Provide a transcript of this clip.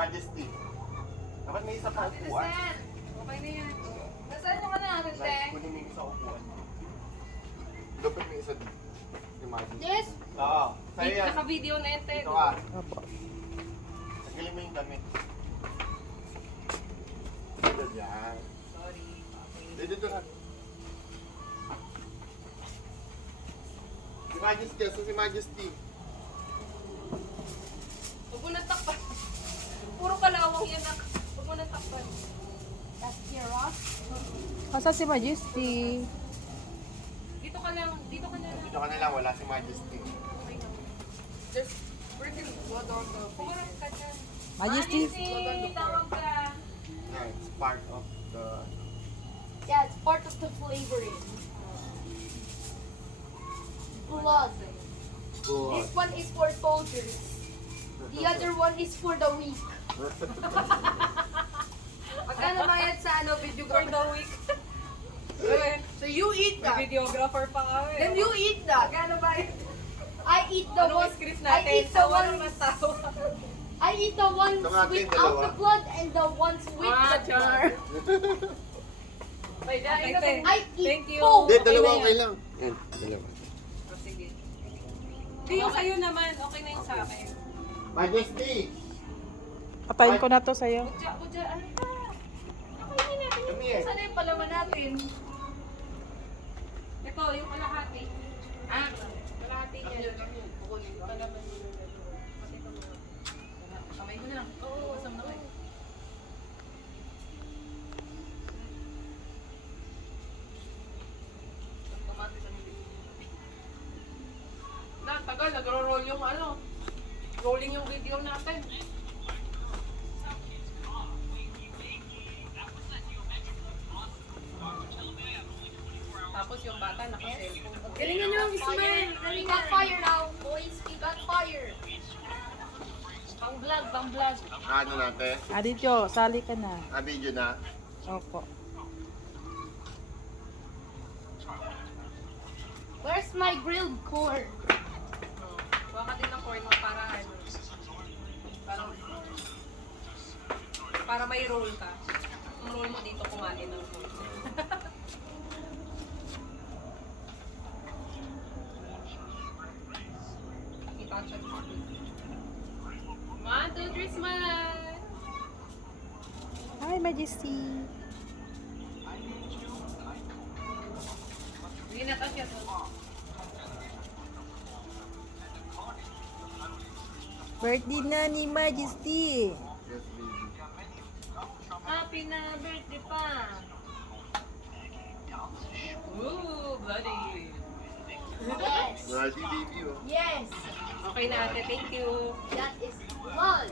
Majesty. Dapat may isa pa upuan. Okay na yan. Nasaan yung ano natin, te? Kunin mo yung isa upuan. Dapat may isa dito. Yung Majesty. Yes! Oo. Sa'yo yan. Naka-video na yan, te. Dito ka. Opo. Tanggalin mo yung damit. Dito dyan. Sorry. Dito ka. Si Majesty. Asa si Majesty? Huwag mo nang takpan. Puro kalawang yan. Huwag mo nang takpan. That's your rock? Asa si Majesty? Dito ka lang. Dito ka na lang. Dito ka na lang. Wala si Majesty. Okay na. Just freaking blood on the face. Pumarap ka dyan. Majesty? Tawag ka. Yeah, it's part of the... Yeah, it's part of the flavoring. Blood. Good. This one is for soldiers. The other one is for the weak. Magkano bayad sa ano, videographer? For the week. So you eat that. Videographer pa kami. Then you eat that. Magkano bayad? I eat the Anong one. script I natin? eat the Tawa ng ones. tawa. I eat the ones Ito nga, without dalawa. the blood and the ones with the blood. May dahil na. I eat Thank you. both. Hindi, dalawa okay lang. Yan, dalawa. Oh, sige. Hindi yung sa'yo naman. Okay na yung sa akin. Majesty! Patayin ko na to sa'yo. Kudya, ano ka? Nakainin natin yung Come here. sana yung palaman natin. Ito, yung kalahati. Ah, kalahati niya. Palaman mo. Kamay mo na lang. Oo, kasama na kayo. Tagal, nagro-roll yung ano. Rolling yung video natin. Tapos yung bata naka-cellphone. Galingan nyo ang smile. We got fire now, boys. We got fire. Pang vlog, pang vlog. Ano natin? Adityo, sali ka na. Video na. Opo. Where's my grilled corn? Huwag ka din ng corn mo para ano. Para may roll ka. Yung roll mo dito kumain ng corn. Kita siya. 1, 2, 3, smile! Hi, Majesty. Hindi na kasi ito. Birthday na ni Majesty. Yes, baby. Happy na birthday pa! Ooh, bloody! Yes. Ready, baby, oh. Yes. Okay na ate, thank you. That is blood.